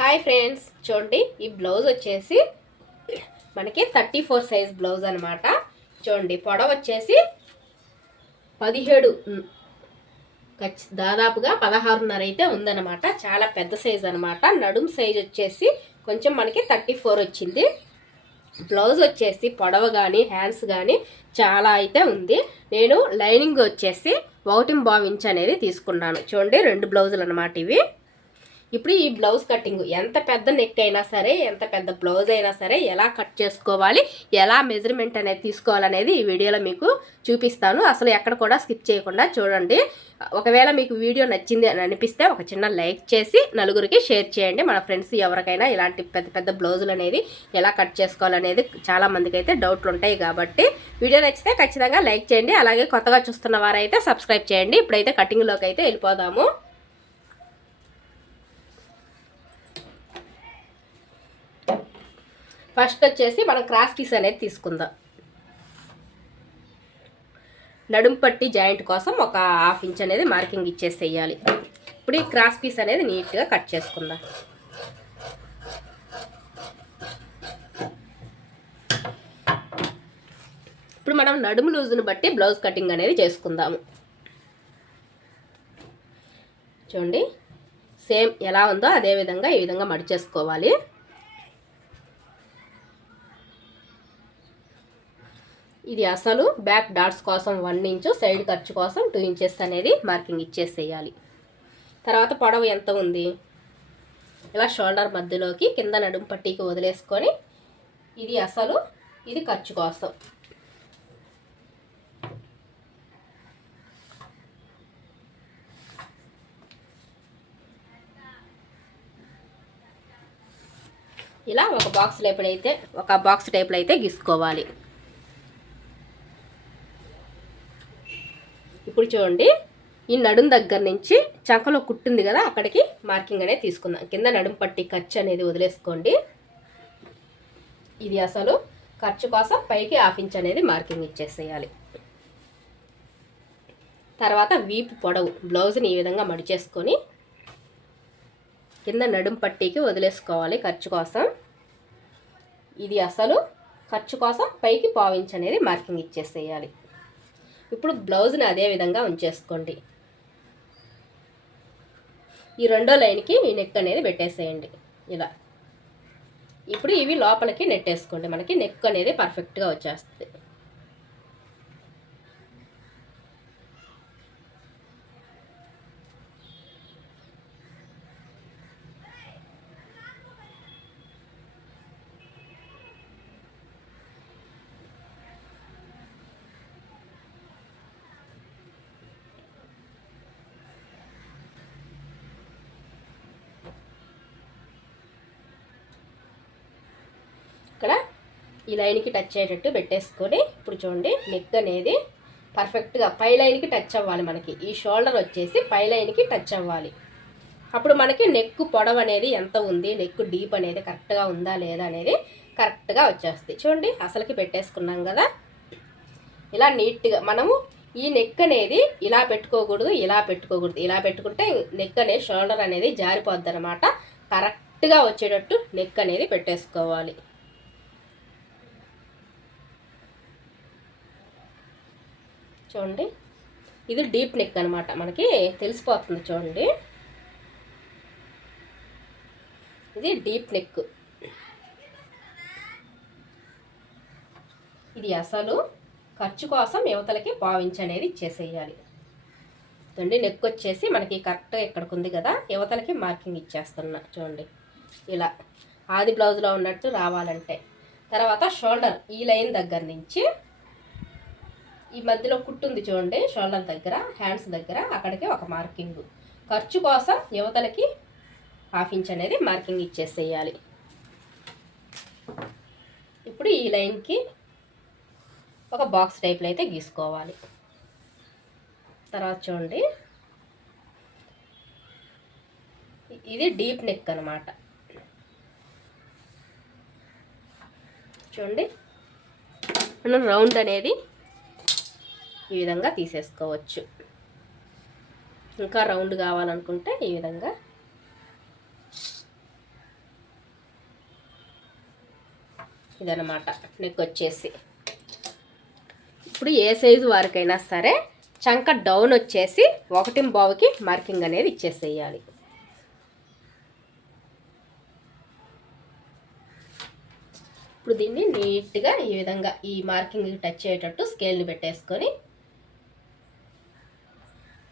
Hi friends చూడండి ఈ blouse వచ్చేసి మనకి థర్టీ ఫోర్ సైజ్ బ్లౌజ్ అనమాట చూడండి పొడవ వచ్చేసి పదిహేడు ఖచ్చి- దాదాపుగా పదహారున్నర అయితే ఉందన్నమాట. చాలా పెద్ద సైజ్ అనమాట నడుం సైజ్ వచ్చేసి కొంచెం మనకి థర్టీ ఫోర్ వచ్చింది. బ్లౌజ్ వచ్చేసి పొడవ కానీ హ్యాండ్స్ కానీ చాలా అయితే ఉంది. నేను లైనింగ్ వచ్చేసి ఒకటి బావించ్ అనేది తీసుకున్నాను. చూడండి రెండు బ్లౌజులు అనమాట ఇవి. ఇప్పుడు ఈ బ్లౌజ్ కటింగ్ ఎంత పెద్ద నెక్ అయినా సరే ఎంత పెద్ద బ్లౌజ్ అయినా సరే ఎలా కట్ చేసుకోవాలి ఎలా మెజర్మెంట్ అనేది తీసుకోవాలనేది ఈ వీడియోలో మీకు చూపిస్తాను. అసలు ఎక్కడ కూడా స్కిప్ చేయకుండా చూడండి. ఒకవేళ మీకు వీడియో నచ్చింది అని అనిపిస్తే ఒక చిన్న లైక్ చేసి నలుగురికి షేర్ చేయండి. మన ఫ్రెండ్స్ ఎవరికైనా ఇలాంటి పెద్ద పెద్ద బ్లౌజులు అనేది ఎలా కట్ చేసుకోవాలనేది చాలామందికి అయితే డౌట్లు ఉంటాయి కాబట్టి వీడియో నచ్చితే ఖచ్చితంగా లైక్ చేయండి. అలాగే కొత్తగా చూస్తున్న వారైతే సబ్స్క్రైబ్ చేయండి. ఇప్పుడైతే కటింగ్లోకి అయితే వెళ్ళిపోదాము. ఫస్ట్ వచ్చేసి మనం క్రాస్ పీస్ అనేది తీసుకుందాం. నడుంపట్టి జాయింట్ కోసం ఒక హాఫ్ ఇంచ్ అనేది మార్కింగ్ ఇచ్చేసేయాలి. ఇప్పుడు ఈ క్రాస్ పీస్ అనేది నీట్గా కట్ చేసుకుందాం. ఇప్పుడు మనం నడుము లూజును బట్టి బ్లౌజ్ కటింగ్ అనేది చేసుకుందాము. చూడండి సేమ్ ఎలా ఉందో అదే విధంగా ఈ విధంగా మడిచేసుకోవాలి. ఇది అసలు బ్యాక్ డాట్స్ కోసం వన్ ఇంచు సైడ్ ఖర్చు కోసం టూ ఇంచెస్ అనేది మార్కింగ్ ఇచ్చేసేయాలి. తర్వాత పొడవు ఎంత ఉంది? ఇలా షోల్డర్ మధ్యలోకి కింద నడుము పట్టీకి వదిలేసుకొని ఇది అసలు ఇది ఖర్చు కోసం. ఇలా ఒక బాక్స్ టైపులో అయితే ఒక బాక్స్ టైప్లో అయితే గీసుకోవాలి. ఇప్పుడు చూడండి. ఈ నడుం దగ్గర నుంచి చంకలో కుట్టింది కదా అక్కడికి మార్కింగ్ అనేది తీసుకుందాం. కింద నడుం పట్టి ఖర్చు అనేది వదిలేసుకోండి. ఇది అసలు ఖర్చు కోసం పైకి హాఫ్ ఇంచ్ అనేది మార్కింగ్ ఇచ్చేసేయాలి. తర్వాత వీపు పొడవు బ్లౌజ్ని ఈ విధంగా మడిచేసుకొని కింద నడుం పట్టీకి వదిలేసుకోవాలి ఖర్చు కోసం. ఇది అసలు ఖర్చు కోసం పైకి పావించ్ అనేది మార్కింగ్ ఇచ్చేసేయాలి. ఇప్పుడు బ్లౌజ్ని అదే విధంగా ఉంచేసుకోండి. ఈ రెండో లైన్కి ఈ నెక్ అనేది పెట్టేసేయండి. ఇలా. ఇప్పుడు ఇవి లోపలికి నెట్టేసుకోండి. మనకి నెక్ అనేది పర్ఫెక్ట్గా వచ్చేస్తుంది. ఇక్కడ ఈ లైన్కి టచ్ అయ్యేటట్టు పెట్టేసుకొని ఇప్పుడు చూడండి నెక్ అనేది పర్ఫెక్ట్గా పై లైన్కి టచ్ అవ్వాలి మనకి. ఈ షోల్డర్ వచ్చేసి పై లైన్కి టచ్ అవ్వాలి. అప్పుడు మనకి నెక్ పొడవు అనేది ఎంత ఉంది నెక్ డీప్ అనేది కరెక్ట్గా ఉందా లేదా అనేది కరెక్ట్గా వచ్చేస్తుంది చూడండి అసలుకి పెట్టేసుకున్నాం కదా. ఇలా నీట్గా మనము ఈ నెక్ అనేది ఇలా పెట్టుకోకూడదు ఇలా పెట్టుకోకూడదు. ఇలా పెట్టుకుంటే నెక్ అనేది షోల్డర్ అనేది జారిపోద్ది అనమాట కరెక్ట్గా వచ్చేటట్టు నెక్ అనేది పెట్టేసుకోవాలి. చూడండి. ఇది డీప్ నెక్ అనమాట మనకి తెలిసిపోతుంది చూడండి. ఇది డీప్ నెక్. ఇది అసలు ఖర్చు కోసం యువతలకి పావించి అనేది ఇచ్చేసేయాలి. చూడండి నెక్ వచ్చేసి మనకి కరెక్ట్గా ఇక్కడికి ఉంది కదా యువతలకి మార్కింగ్ ఇచ్చేస్తున్నా చూడండి. ఇలా ఆది బ్లౌజ్లో ఉన్నట్టు రావాలంటే. తర్వాత షోల్డర్ ఈ లైన్ దగ్గర నుంచి ఈ మధ్యలో కుట్టుంది చూడండి షోల్డర్ దగ్గర హ్యాండ్స్ దగ్గర అక్కడికి ఒక మార్కింగ్. ఖర్చు కోసం యువతలకి హాఫ్ ఇంచ్ అనేది మార్కింగ్ ఇచ్చేసేయాలి. ఇప్పుడు ఈ లైన్కి ఒక బాక్స్ టైప్లో అయితే గీసుకోవాలి. తర్వాత చూడండి. ఇది డీప్ నెక్ అనమాట చూడండి. రౌండ్ అనేది ఈ విధంగా తీసేసుకోవచ్చు. ఇంకా రౌండ్ కావాలనుకుంటే ఈ విధంగా ఇదనమాట నెక్ వచ్చేసి ఇప్పుడు ఏ సైజు వారికైనా సరే చంక డౌన్ వచ్చేసి ఒకటి బావుకి మార్కింగ్ అనేది ఇచ్చేసేయాలి. ఇప్పుడు దీన్ని నీట్గా ఈ విధంగా ఈ మార్కింగ్కి టచ్ అయ్యేటట్టు స్కేల్ని పెట్టేసుకొని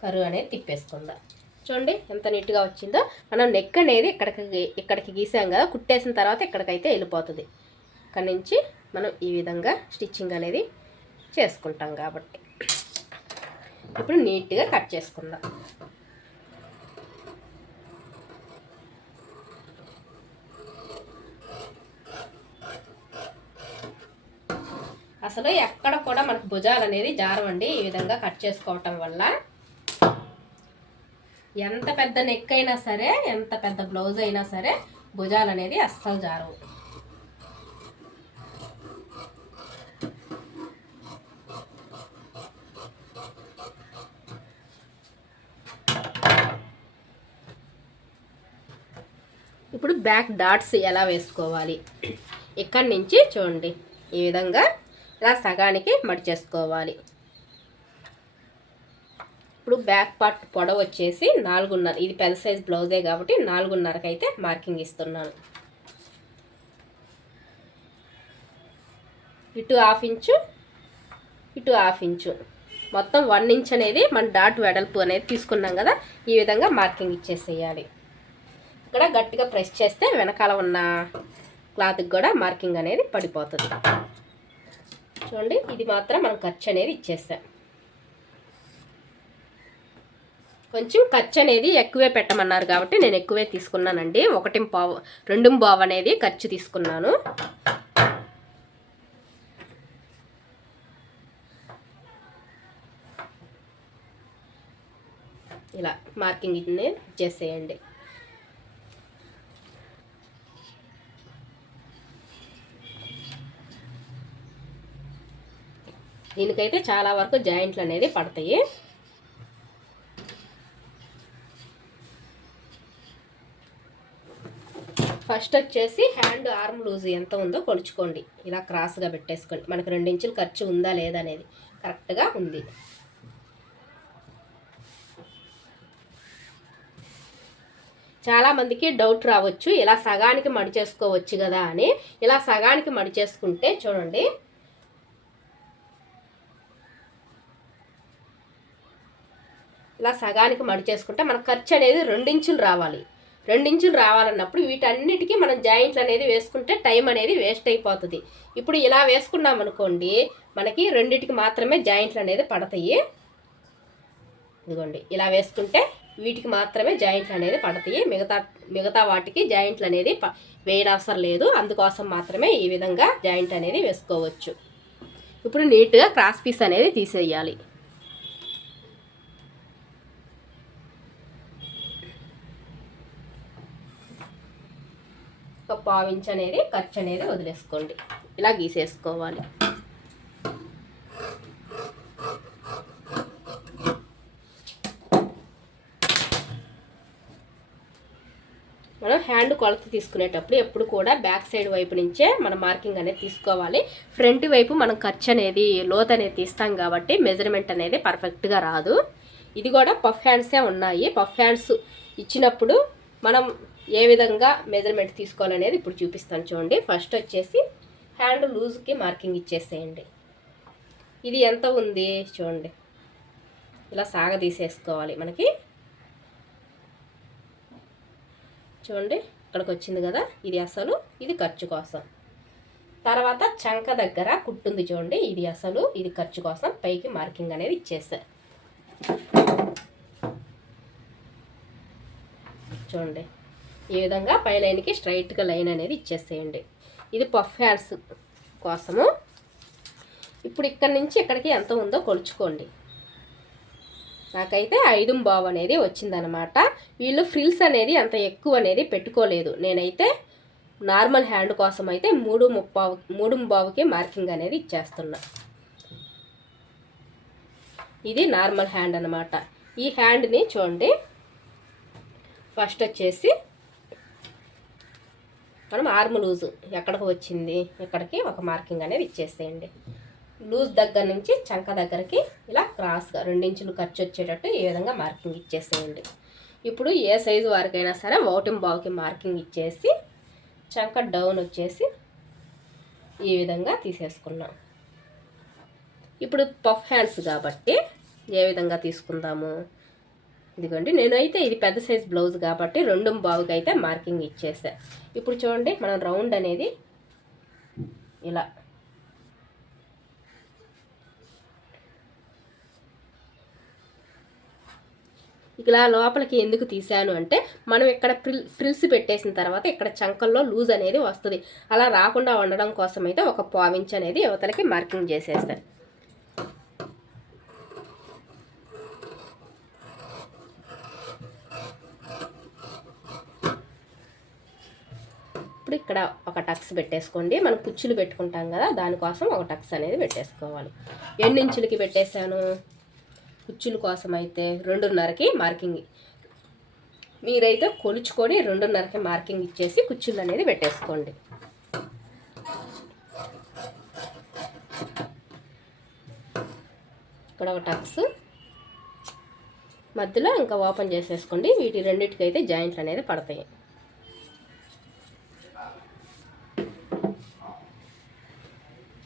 కరువు అనేది తిప్పేసుకుందాం. చూడండి ఎంత నీట్గా వచ్చిందో. మనం నెక్ అనేది ఇక్కడికి ఇక్కడికి గీసాం కదా కుట్టేసిన తర్వాత ఇక్కడికైతే వెళ్ళిపోతుంది. ఇక్కడ నుంచి మనం ఈ విధంగా స్టిచ్చింగ్ అనేది చేసుకుంటాం కాబట్టి. ఇప్పుడు నీట్గా కట్ చేసుకుందాం. అసలు ఎక్కడ కూడా మనకు భుజాలు అనేది జారవండి ఈ విధంగా కట్ చేసుకోవటం వల్ల. ఎంత పెద్ద నెక్ అయినా సరే ఎంత పెద్ద బ్లౌజ్ అయినా సరే భుజాలు అనేది అస్సలు జారవు. ఇప్పుడు బ్యాక్ డాట్స్ ఎలా వేసుకోవాలి? ఇక్కడి నుంచి చూడండి. ఈ విధంగా ఇలా సగానికి మడిచేసుకోవాలి. బ్యాక్ పార్ట్ పొడవు వచ్చేసి నాలుగున్నర. ఇది పెద్ద సైజ్ బ్లౌజే కాబట్టి నాలుగున్నరకి అయితే మార్కింగ్ ఇస్తున్నాను. ఇటు హాఫ్ ఇంచు ఇటు హాఫ్ ఇంచు. మొత్తం వన్ ఇంచ్ అనేది మన డాట్ వెడల్పు అనేది తీసుకున్నాం కదా ఈ విధంగా మార్కింగ్ ఇచ్చేసేయాలి. ఇక్కడ గట్టిగా ప్రెస్ చేస్తే వెనకాల ఉన్న క్లాత్కి కూడా మార్కింగ్ అనేది పడిపోతుంది. చూడండి ఇది మాత్రం మనం ఖర్చు అనేది ఇచ్చేస్తాం కొంచెం ఖర్చు అనేది ఎక్కువే పెట్టమన్నారు కాబట్టి నేను ఎక్కువే తీసుకున్నానండి. ఒకటి పావు రెండు బావు అనేది ఖర్చు తీసుకున్నాను. ఇలా మార్కింగ్ చేసేయండి. దీనికైతే చాలా వరకు జాయింట్లు అనేది పడతాయి. ఫస్ట్ వచ్చేసి హ్యాండ్ ఆర్మ్ లూజ్ ఎంత ఉందో కొలుచుకోండి. ఇలా క్రాస్గా పెట్టేసుకోండి. మనకు రెండు ఇంచులు ఖర్చు ఉందా లేదా అనేది కరెక్ట్గా ఉంది. చాలామందికి డౌట్ రావచ్చు ఇలా సగానికి మడి చేసుకోవచ్చు కదా అని. ఇలా సగానికి మడి చేసుకుంటే చూడండి. ఇలా సగానికి మడి చేసుకుంటే మన ఖర్చు అనేది రెండించులు రావాలి. రెండించులు రావాలన్నప్పుడు వీటన్నిటికీ మనం జాయింట్లు అనేది వేసుకుంటే టైం అనేది వేస్ట్ అయిపోతుంది. ఇప్పుడు ఇలా వేసుకున్నాం అనుకోండి మనకి రెండింటికి మాత్రమే జాయింట్లు అనేది పడతాయి. ఇదిగోండి ఇలా వేసుకుంటే వీటికి మాత్రమే జాయింట్లు అనేది పడతాయి. మిగతా మిగతా వాటికి జాయింట్లు అనేది వేయడం అవసరం లేదు. అందుకోసం మాత్రమే ఈ విధంగా జాయింట్ అనేది వేసుకోవచ్చు. ఇప్పుడు నీట్గా క్రాస్ పీస్ అనేది తీసేయాలి. ఒక పావించ్ అనేది ఖర్చు అనేది వదిలేసుకోండి. ఇలా గీసేసుకోవాలి. మనం హ్యాండ్ కొలత తీసుకునేటప్పుడు ఎప్పుడు కూడా బ్యాక్ సైడ్ వైపు నుంచే మనం మార్కింగ్ అనేది తీసుకోవాలి. ఫ్రంట్ వైపు మనం ఖర్చు అనేది లోత్ అనేది తీస్తాం కాబట్టి మెజర్మెంట్ అనేది పర్ఫెక్ట్గా రాదు. ఇది కూడా పఫ్ హ్యాండ్సే ఉన్నాయి. పఫ్ హ్యాండ్స్ ఇచ్చినప్పుడు మనం ఏ విధంగా మెజర్మెంట్ తీసుకోవాలనేది ఇప్పుడు చూపిస్తాను చూడండి. ఫస్ట్ వచ్చేసి హ్యాండ్ లూజ్కి మార్కింగ్ ఇచ్చేసేయండి. ఇది ఎంత ఉంది? చూడండి. ఇలా సాగ తీసేసుకోవాలి మనకి. చూడండి ఇక్కడికి వచ్చింది కదా? ఇది అసలు ఇది ఖర్చు కోసం. తర్వాత చంక దగ్గర కుట్టుంది చూడండి. ఇది అసలు ఇది ఖర్చు కోసం పైకి మార్కింగ్ అనేది ఇచ్చేసా. చూడండి. ఈ విధంగా పై లైన్కి స్ట్రైట్గా లైన్ అనేది ఇచ్చేసేయండి. ఇది పఫ్ హ్యాండ్స్ కోసము. ఇప్పుడు ఇక్కడి నుంచి ఇక్కడికి ఎంత ఉందో కొలుచుకోండి. నాకైతే ఐదు బావ్ అనేది వచ్చిందనమాట. వీళ్ళు ఫ్రిల్స్ అనేది అంత ఎక్కువ అనేది పెట్టుకోలేదు. నేనైతే నార్మల్ హ్యాండ్ కోసం అయితే మూడు ముప్పావు మూడు బావుకి మార్కింగ్ అనేది ఇచ్చేస్తున్నా. ఇది నార్మల్ హ్యాండ్ అనమాట. ఈ హ్యాండ్ని చూడండి. ఫస్ట్ వచ్చేసి మనం ఆర్మ్ లూజు ఎక్కడికి వచ్చింది ఇక్కడికి ఒక మార్కింగ్ అనేది ఇచ్చేసేయండి. లూజ్ దగ్గర నుంచి చంక దగ్గరికి ఇలా క్రాస్గా రెండించులు ఖర్చు వచ్చేటట్టు ఈ విధంగా మార్కింగ్ ఇచ్చేసేయండి. ఇప్పుడు ఏ సైజు వారికైనా సరే ఓటింగ్ బావుకి మార్కింగ్ ఇచ్చేసి చంక డౌన్ వచ్చేసి ఈ విధంగా తీసేసుకున్నాం. ఇప్పుడు పఫ్ హ్యాండ్స్ కాబట్టి ఏ విధంగా తీసుకుందాము? ఇదిగోండి నేనైతే ఇది పెద్ద సైజ్ బ్లౌజ్ కాబట్టి రెండు బావుకి అయితే మార్కింగ్ ఇచ్చేసా. ఇప్పుడు చూడండి మనం రౌండ్ అనేది ఇలా. ఇలా లోపలికి ఎందుకు తీసాను అంటే మనం ఇక్కడ ఫ్రిల్ ఫ్రిల్స్ పెట్టేసిన తర్వాత ఇక్కడ చంకల్లో లూజ్ అనేది వస్తుంది. అలా రాకుండా ఉండడం కోసం అయితే ఒక పావించ్ అనేది యువతలకి మార్కింగ్ చేసేస్తాను ఇక్కడ ఒక టక్స్ పెట్టేసుకోండి. మనం కుచ్చులు పెట్టుకుంటాం కదా దానికోసం ఒక టక్స్ అనేది పెట్టేసుకోవాలి. ఎన్ని ఇంచులకి పెట్టేశాను? కుచ్చుల కోసం అయితే రెండున్నరకి మార్కింగ్. మీరైతే కొలుచుకొని రెండున్నరకి మార్కింగ్ ఇచ్చేసి కుచ్చులు అనేది పెట్టేసుకోండి. ఇక్కడ ఒక టక్స్. మధ్యలో ఇంకా ఓపెన్ చేసేసుకోండి. వీటి రెండింటికి అయితే జాయింట్లు అనేది పడతాయి.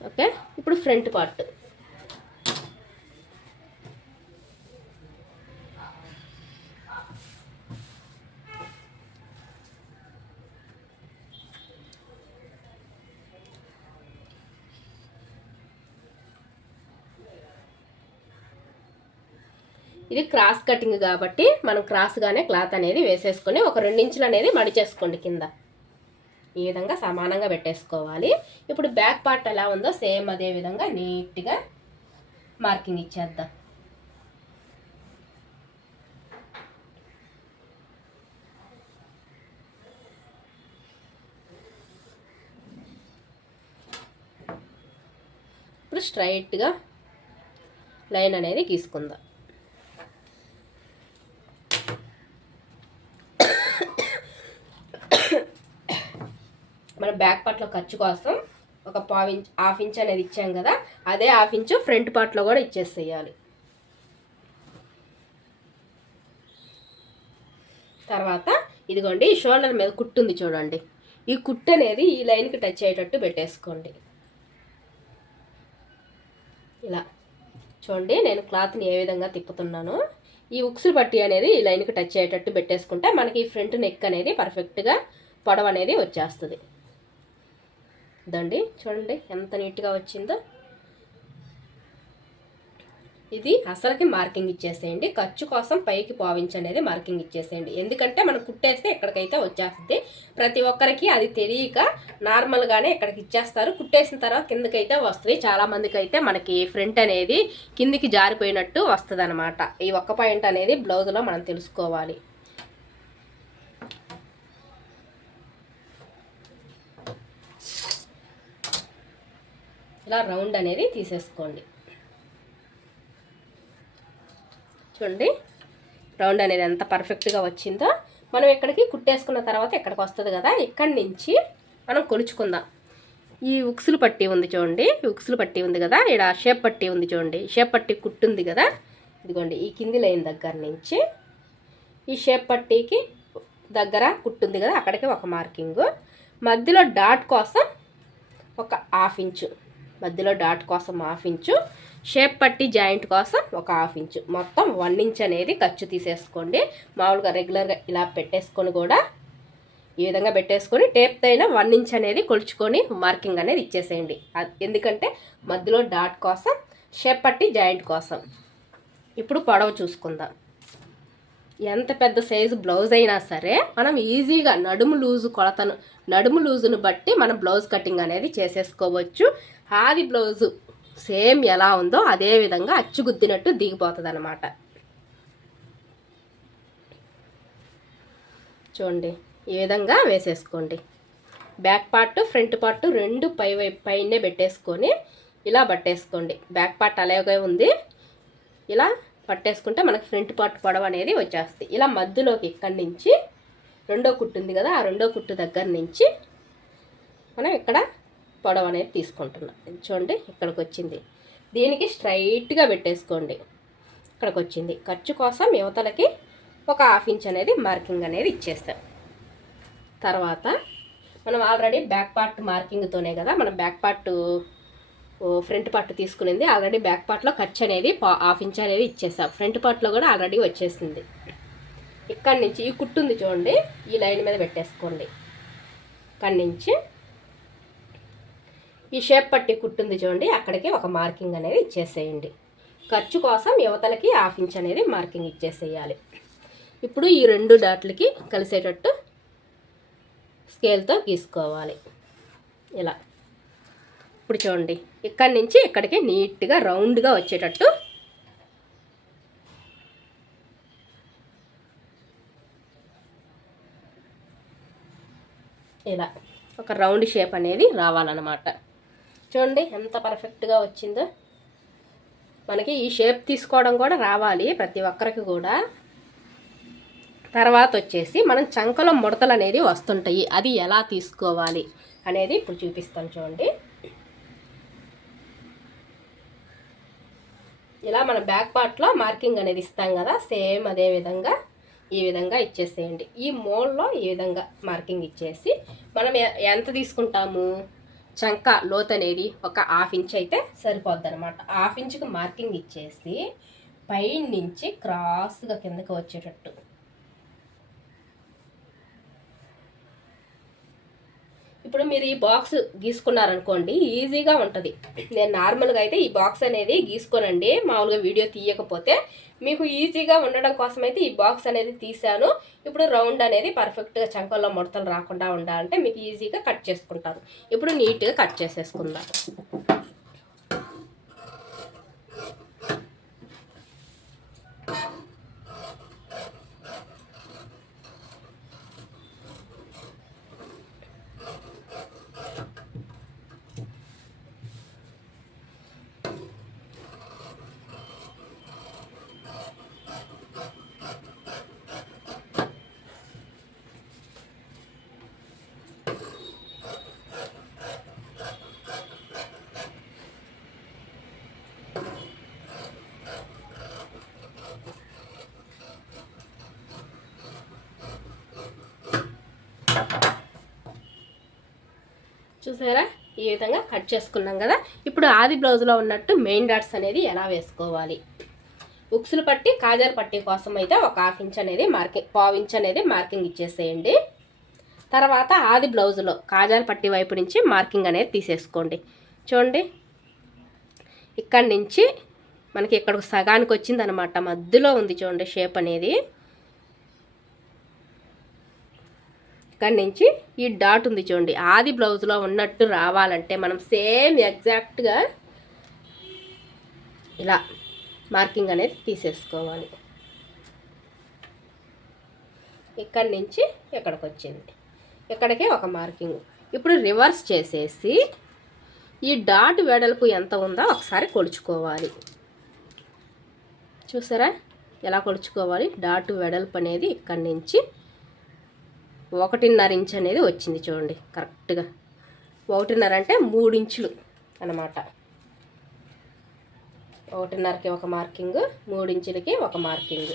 ఓకే? ఇప్పుడు ఫ్రంట్ పార్ట్. ఇది క్రాస్ కటింగ్ కాబట్టి మనం క్రాస్గానే క్లాత్ అనేది వేసేసుకొని ఒక రెండించులు అనేది మడిచేసుకోండి కింద. ఈ విధంగా సమానంగా పెట్టేసుకోవాలి. ఇప్పుడు బ్యాక్ పార్ట్ ఎలా ఉందో సేమ్ అదే విధంగా నీట్గా మార్కింగ్ ఇచ్చేద్దాం. ఇప్పుడు స్ట్రైట్గా లైన్ అనేది గీసుకుందాం. మన బ్యాక్ పార్ట్లో ఖర్చు కోసం ఒక పావు ఇంచ్ హాఫ్ ఇంచ్ అనేది ఇచ్చాం కదా అదే హాఫ్ ఇంచు ఫ్రంట్ పార్ట్లో కూడా ఇచ్చేసేయాలి. తర్వాత ఇదిగోండి ఈ షోల్డర్ మీద కుట్టుంది చూడండి. ఈ కుట్టు అనేది ఈ లైన్కి టచ్ అయ్యేటట్టు పెట్టేసుకోండి. ఇలా. చూడండి నేను క్లాత్ని ఏ విధంగా తిప్పుతున్నాను ఈ ఉక్సులు పట్టి అనేది ఈ లైన్కి టచ్ అయ్యేటట్టు పెట్టేసుకుంటే మనకి ఈ ఫ్రంట్ నెక్ అనేది పర్ఫెక్ట్గా పొడవనేది వచ్చేస్తుంది. దండి చూడండి ఎంత నీట్గా వచ్చిందో. ఇది అసలుకి మార్కింగ్ ఇచ్చేసేయండి. ఖర్చు కోసం పైకి పావించి అనేది మార్కింగ్ ఇచ్చేసేయండి. ఎందుకంటే మనం కుట్టేస్తే ఎక్కడికైతే వచ్చేస్తుంది. ప్రతి ఒక్కరికి అది తెలియక నార్మల్గానే ఇక్కడికి ఇచ్చేస్తారు. కుట్టేసిన తర్వాత కిందకైతే వస్తుంది. చాలామందికి అయితే మనకి ఫ్రంట్ అనేది కిందికి జారిపోయినట్టు వస్తుంది ఈ ఒక్క పాయింట్ అనేది బ్లౌజ్లో మనం తెలుసుకోవాలి. ఇలా రౌండ్ అనేది తీసేసుకోండి. చూడండి రౌండ్ అనేది ఎంత పర్ఫెక్ట్గా వచ్చిందో. మనం ఇక్కడికి కుట్టేసుకున్న తర్వాత ఇక్కడికి వస్తుంది కదా ఇక్కడి నుంచి మనం కొలుచుకుందాం. ఈ ఉక్సులు పట్టి ఉంది చూడండి ఉక్సులు పట్టి ఉంది కదా ఇక్కడ షేప్ పట్టి ఉంది చూడండి. షేప్ పట్టి కుట్టుంది కదా ఇదిగోండి ఈ కింది లైన్ దగ్గర నుంచి ఈ షేప్ పట్టీకి దగ్గర కుట్టుంది కదా అక్కడికి ఒక మార్కింగ్. మధ్యలో డాట్ కోసం ఒక హాఫ్ ఇంచు. మధ్యలో డాట్ కోసం హాఫ్ ఇంచు షేప్ పట్టి జాయింట్ కోసం ఒక హాఫ్ ఇంచు. మొత్తం వన్ ఇంచ్ అనేది ఖర్చు తీసేసుకోండి. మామూలుగా రెగ్యులర్గా ఇలా పెట్టేసుకొని కూడా ఈ విధంగా పెట్టేసుకొని టేప్ అయినా వన్ ఇంచ్ అనేది కొలుచుకొని మార్కింగ్ అనేది ఇచ్చేసేయండి. ఎందుకంటే మధ్యలో డాట్ కోసం షేప్ పట్టి జాయింట్ కోసం. ఇప్పుడు పొడవు చూసుకుందాం. ఎంత పెద్ద సైజు బ్లౌజ్ అయినా సరే మనం ఈజీగా నడుము లూజు కొలతను నడుము లూజును బట్టి మనం బ్లౌజ్ కటింగ్ అనేది చేసేసుకోవచ్చు. ఆది బ్లౌజు సేమ్ ఎలా ఉందో అదే విధంగా అచ్చుగుద్దినట్టు దిగిపోతుంది అనమాట చూడండి ఈ విధంగా వేసేసుకోండి. బ్యాక్ పార్ట్ ఫ్రంట్ పార్ట్ రెండు పై వైపు పైనే పెట్టేసుకొని ఇలా పట్టేసుకోండి. బ్యాక్ పార్ట్ అలాగే ఉంది. ఇలా పట్టేసుకుంటే మనకు ఫ్రంట్ పార్ట్ పొడవ అనేది వచ్చేస్తుంది. ఇలా మధ్యలోకి ఇక్కడి నుంచి రెండో కుట్టు ఉంది కదా ఆ రెండో కుట్టు దగ్గర నుంచి మనం ఇక్కడ పొడవు అనేది తీసుకుంటున్నాం. చూడండి ఇక్కడికి వచ్చింది దీనికి స్ట్రైట్గా పెట్టేసుకోండి. ఇక్కడికి వచ్చింది ఖర్చు కోసం యువతలకి ఒక హాఫ్ ఇంచ్ అనేది మార్కింగ్ అనేది ఇచ్చేస్తాం. తర్వాత మనం ఆల్రెడీ బ్యాక్ పార్ట్ మార్కింగ్తోనే కదా మనం బ్యాక్ పార్ట్ ఫ్రంట్ పార్ట్ తీసుకునింది. ఆల్రెడీ బ్యాక్ పార్ట్లో ఖర్చు అనేది హాఫ్ ఇంచ్ అనేది ఇచ్చేసాం ఫ్రంట్ పార్ట్లో కూడా ఆల్రెడీ వచ్చేసింది. ఇక్కడి నుంచి ఈ కుట్టుంది చూడండి ఈ లైన్ మీద పెట్టేసుకోండి. ఇక్కడి నుంచి ఈ షేప్ పట్టి కుట్టుంది చూడండి అక్కడికి ఒక మార్కింగ్ అనేది ఇచ్చేసేయండి. ఖర్చు కోసం యువతలకి హాఫ్ ఇంచ్ అనేది మార్కింగ్ ఇచ్చేసేయాలి. ఇప్పుడు ఈ రెండు డాట్లకి కలిసేటట్టు స్కేల్తో గీసుకోవాలి. ఇలా. ఇప్పుడు చూడండి ఇక్కడి నుంచి ఇక్కడికి నీట్గా రౌండ్గా వచ్చేటట్టు ఇలా. ఒక రౌండ్ షేప్ అనేది రావాలన్నమాట. చూడండి ఎంత పర్ఫెక్ట్గా వచ్చిందో. మనకి ఈ షేప్ తీసుకోవడం కూడా రావాలి ప్రతి ఒక్కరికి కూడా. తర్వాత వచ్చేసి మనం చంకలో ముడతలు అనేది వస్తుంటాయి. అది ఎలా తీసుకోవాలి అనేది ఇప్పుడు చూపిస్తాను చూడండి. ఇలా మన బ్యాక్ పార్ట్లో మార్కింగ్ అనేది ఇస్తాం కదా సేమ్ అదే విధంగా ఈ విధంగా ఇచ్చేసేయండి. ఈ మోల్లో ఈ విధంగా మార్కింగ్ ఇచ్చేసి మనం ఎంత తీసుకుంటాము? చంక లోత్ అనేది ఒక హాఫ్ ఇంచ్ అయితే సరిపోద్ది అనమాట హాఫ్ ఇంచ్కి మార్కింగ్ ఇచ్చేసి పైనుంచి క్రాస్గా కిందకి వచ్చేటట్టు. ఇప్పుడు మీరు ఈ బాక్స్ గీసుకున్నారనుకోండి ఈజీగా ఉంటుంది. నేను నార్మల్గా అయితే ఈ బాక్స్ అనేది గీసుకోనండి. మామూలుగా వీడియో తీయకపోతే మీకు ఈజీగా ఉండడం కోసం అయితే ఈ బాక్స్ అనేది తీసాను ఇప్పుడు రౌండ్ అనేది పర్ఫెక్ట్గా చంకల్లో ముడతలు రాకుండా ఉండాలంటే మీకు ఈజీగా కట్ చేసుకుంటారు ఇప్పుడు నీట్గా కట్ చేసేసుకుందాం. చూసారా? ఈ విధంగా కట్ చేసుకున్నాం కదా? ఇప్పుడు ఆది బ్లౌజ్లో ఉన్నట్టు మెయిన్ డాట్స్ అనేది ఎలా వేసుకోవాలి? ఉక్సులు పట్టి కాజాలు పట్టి కోసం అయితే ఒక హాఫ్ ఇంచ్ అనేది మార్కింగ్ పావు ఇంచ్ అనేది మార్కింగ్ ఇచ్చేసేయండి. తర్వాత ఆది బ్లౌజ్లో కాజాలు పట్టి వైపు నుంచి మార్కింగ్ అనేది తీసేసుకోండి. చూడండి. ఇక్కడి నుంచి మనకి ఇక్కడ సగానికి వచ్చింది అనమాట మధ్యలో ఉంది చూడండి షేప్ అనేది. ఇక్కడి నుంచి ఈ డాట్ ఉంది చూడండి. ఆది బ్లౌజ్లో ఉన్నట్టు రావాలంటే మనం సేమ్ ఎగ్జాక్ట్గా ఇలా మార్కింగ్ అనేది తీసేసుకోవాలి. ఇక్కడి నుంచి ఇక్కడికి వచ్చింది ఇక్కడికే ఒక మార్కింగ్. ఇప్పుడు రివర్స్ చేసేసి ఈ డాట్ వెడల్పు ఎంత ఉందో ఒకసారి కొలుచుకోవాలి. చూసారా? ఎలా కొలుచుకోవాలి? డాట్ వెడల్పు అనేది ఇక్కడి నుంచి ఒకటిన్నర ఇంచ్ అనేది వచ్చింది చూడండి కరెక్ట్గా. ఒకటిన్నర అంటే మూడు ఇంచులు అనమాట ఒకటిన్నరకి ఒక మార్కింగ్ మూడు ఇంచులకి ఒక మార్కింగ్.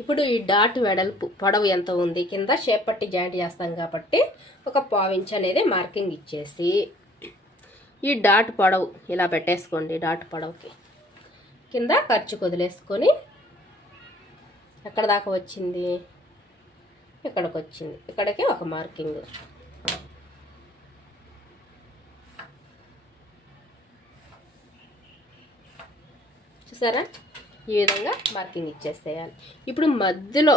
ఇప్పుడు ఈ డాట్ వెడల్పు పొడవు ఎంత ఉంది? కింద షేప్ పట్టి జాయింట్ చేస్తాం కాబట్టి ఒక పావు అనేది మార్కింగ్ ఇచ్చేసి ఈ డాట్ పొడవు ఇలా పెట్టేసుకోండి డాట్ పొడవుకి. కింద ఖర్చు వదిలేసుకొని ఎక్కడ దాకా వచ్చింది? ఇక్కడికి వచ్చింది ఇక్కడికి ఒక మార్కింగ్. చూసారా? ఈ విధంగా మార్కింగ్ ఇచ్చేసేయాలి. ఇప్పుడు మధ్యలో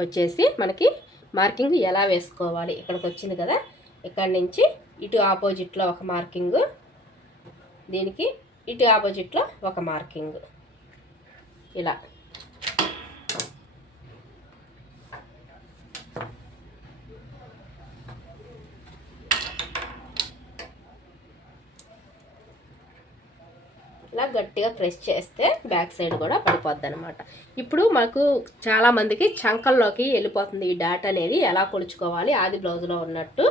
వచ్చేసి మనకి మార్కింగ్ ఎలా వేసుకోవాలి? ఇక్కడికి వచ్చింది కదా? ఇక్కడి నుంచి ఇటు ఆపోజిట్లో ఒక మార్కింగ్. దీనికి ఇటు ఆపోజిట్లో ఒక మార్కింగ్. ఇలా ఇలా గట్టిగా ప్రెస్ చేస్తే బ్యాక్ సైడ్ కూడా పడిపోద్ది అనమాట ఇప్పుడు మాకు చాలామందికి చంకల్లోకి వెళ్ళిపోతుంది ఈ డాట్ అనేది. ఎలా కొలుచుకోవాలి? ఆది బ్లౌజ్లో ఉన్నట్టు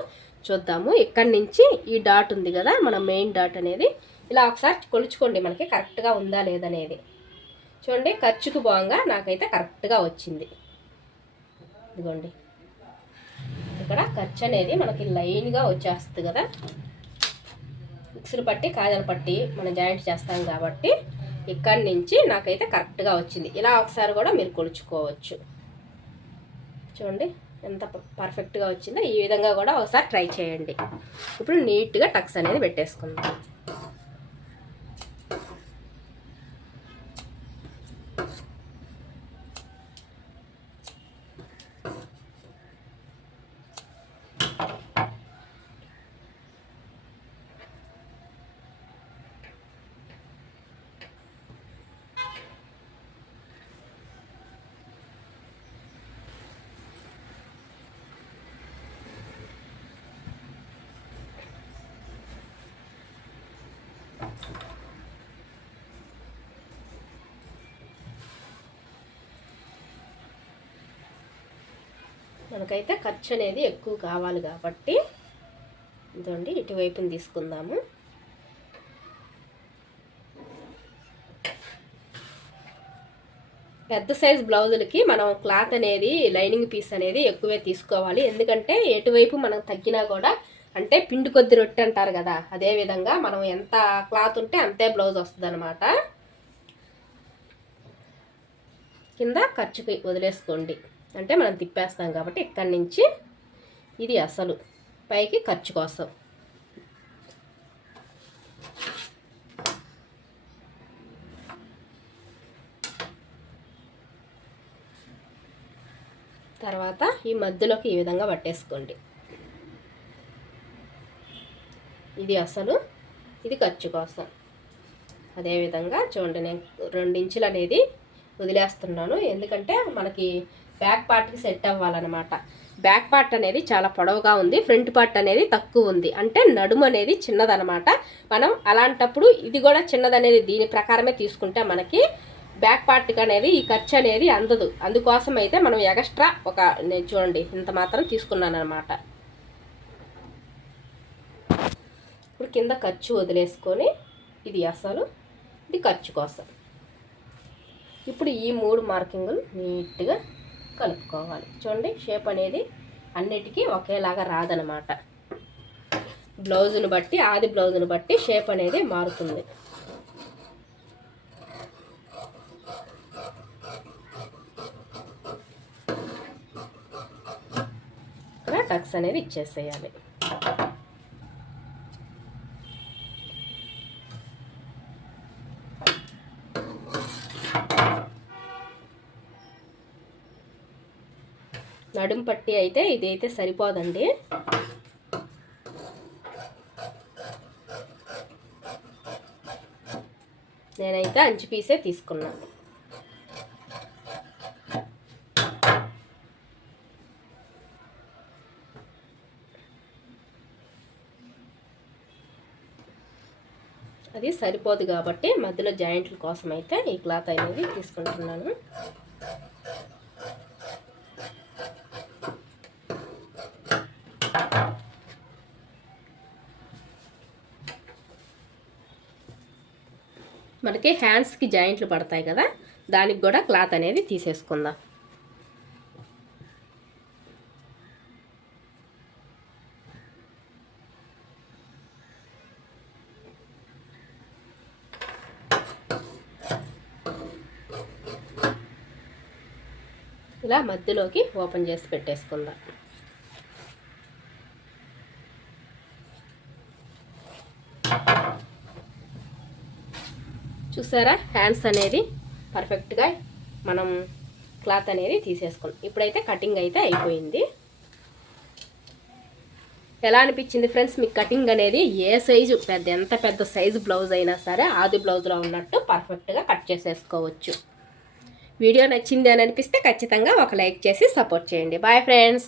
చూద్దాము. ఇక్కడి నుంచి ఈ డాట్ ఉంది కదా మన మెయిన్ డాట్ అనేది. ఇలా ఒకసారి కొలుచుకోండి మనకి కరెక్ట్గా ఉందా లేదనేది చూడండి ఖర్చుకు బాగా నాకైతే కరెక్ట్గా వచ్చింది. ఇదిగోండి. ఇక్కడ ఖర్చు అనేది మనకి లైన్గా వచ్చేస్తుంది కదా. మిక్సీలు పట్టి కాజలు పట్టి మనం జాయింట్ చేస్తాం కాబట్టి ఇక్కడి నుంచి నాకైతే కరెక్ట్గా వచ్చింది. ఇలా ఒకసారి కూడా మీరు కొలుచుకోవచ్చు. చూడండి ఎంత పర్ఫెక్ట్గా వచ్చిందో. ఈ విధంగా కూడా ఒకసారి ట్రై చేయండి. ఇప్పుడు నీట్గా టక్స్ అనేది పెట్టేసుకుందాం. మనకైతే ఖర్చు అనేది ఎక్కువ కావాలి కాబట్టి ఇదండి ఇటువైపుని తీసుకుందాము. పెద్ద సైజ్ బ్లౌజులకి మనం క్లాత్ అనేది లైనింగ్ పీస్ అనేది ఎక్కువే తీసుకోవాలి. ఎందుకంటే ఎటువైపు మనం తగ్గినా కూడా అంటే పిండి కొద్ది రొట్టె అంటారు కదా అదే విధంగా మనం ఎంత క్లాత్ ఉంటే అంతే బ్లౌజ్ వస్తుంది అనమాట కింద ఖర్చుకి వదిలేసుకోండి. అంటే మనం తిప్పేస్తాం కాబట్టి ఇక్కడి నుంచి ఇది అసలు. పైకి ఖర్చు కోసం. తర్వాత ఈ మధ్యలోకి ఈ విధంగా పట్టేసుకోండి. ఇది అసలు ఇది ఖర్చు కోసం. అదేవిధంగా చూడండి నేను రెండించులు అనేది వదిలేస్తున్నాను. ఎందుకంటే మనకి బ్యాక్ పార్ట్కి సెట్ అవ్వాలన్నమాట. బ్యాక్ పార్ట్ అనేది చాలా పొడవుగా ఉంది ఫ్రంట్ పార్ట్ అనేది తక్కువ ఉంది. అంటే నడుము అనేది చిన్నదనమాట మనం అలాంటప్పుడు ఇది కూడా చిన్నదనేది దీని ప్రకారమే తీసుకుంటే మనకి బ్యాక్ పార్ట్కి అనేది ఈ ఖర్చు అనేది అందదు. అందుకోసం అయితే మనం ఎక్స్ట్రా ఒక నేను చూడండి ఇంత మాత్రం తీసుకున్నాను అనమాట ఇప్పుడు కింద ఖర్చు వదిలేసుకొని ఇది అసలు ఇది ఖర్చు కోసం. ఇప్పుడు ఈ మూడు మార్కింగులు నీట్గా కలుపుకోవాలి. చూడండి షేప్ అనేది అన్నిటికీ ఒకేలాగా రాదనమాట బ్లౌజును బట్టి ఆది బ్లౌజును బట్టి షేప్ అనేది మారుతుంది. ఇక్కడ టక్స్ అనేది ఇచ్చేసేయాలి. నడుం పట్టి అయితే ఇది అయితే సరిపోదండి. నేనైతే అంచు పీసే తీసుకున్నాను అది సరిపోదు కాబట్టి మధ్యలో జాయింట్ల కోసం అయితే ఈ క్లాత్ అనేది తీసుకుంటున్నాను. మనకి హ్యాండ్స్కి జాయింట్లు పడతాయి కదా దానికి కూడా క్లాత్ అనేది తీసేసుకుందాం. ఇలా మధ్యలోకి ఓపెన్ చేసి పెట్టేసుకుందాం. చూసారా? హ్యాండ్స్ అనేది పర్ఫెక్ట్గా మనం క్లాత్ అనేది తీసేసుకున్నాం. ఇప్పుడైతే కటింగ్ అయితే అయిపోయింది. ఎలా అనిపించింది ఫ్రెండ్స్ మీకు కటింగ్ అనేది ఏ సైజు పెద్ద ఎంత పెద్ద సైజు బ్లౌజ్ అయినా సరే ఆది బ్లౌజ్లో ఉన్నట్టు పర్ఫెక్ట్గా కట్ చేసేసుకోవచ్చు. వీడియో నచ్చింది అని అనిపిస్తే ఖచ్చితంగా ఒక లైక్ చేసి సపోర్ట్ చేయండి. Bye friends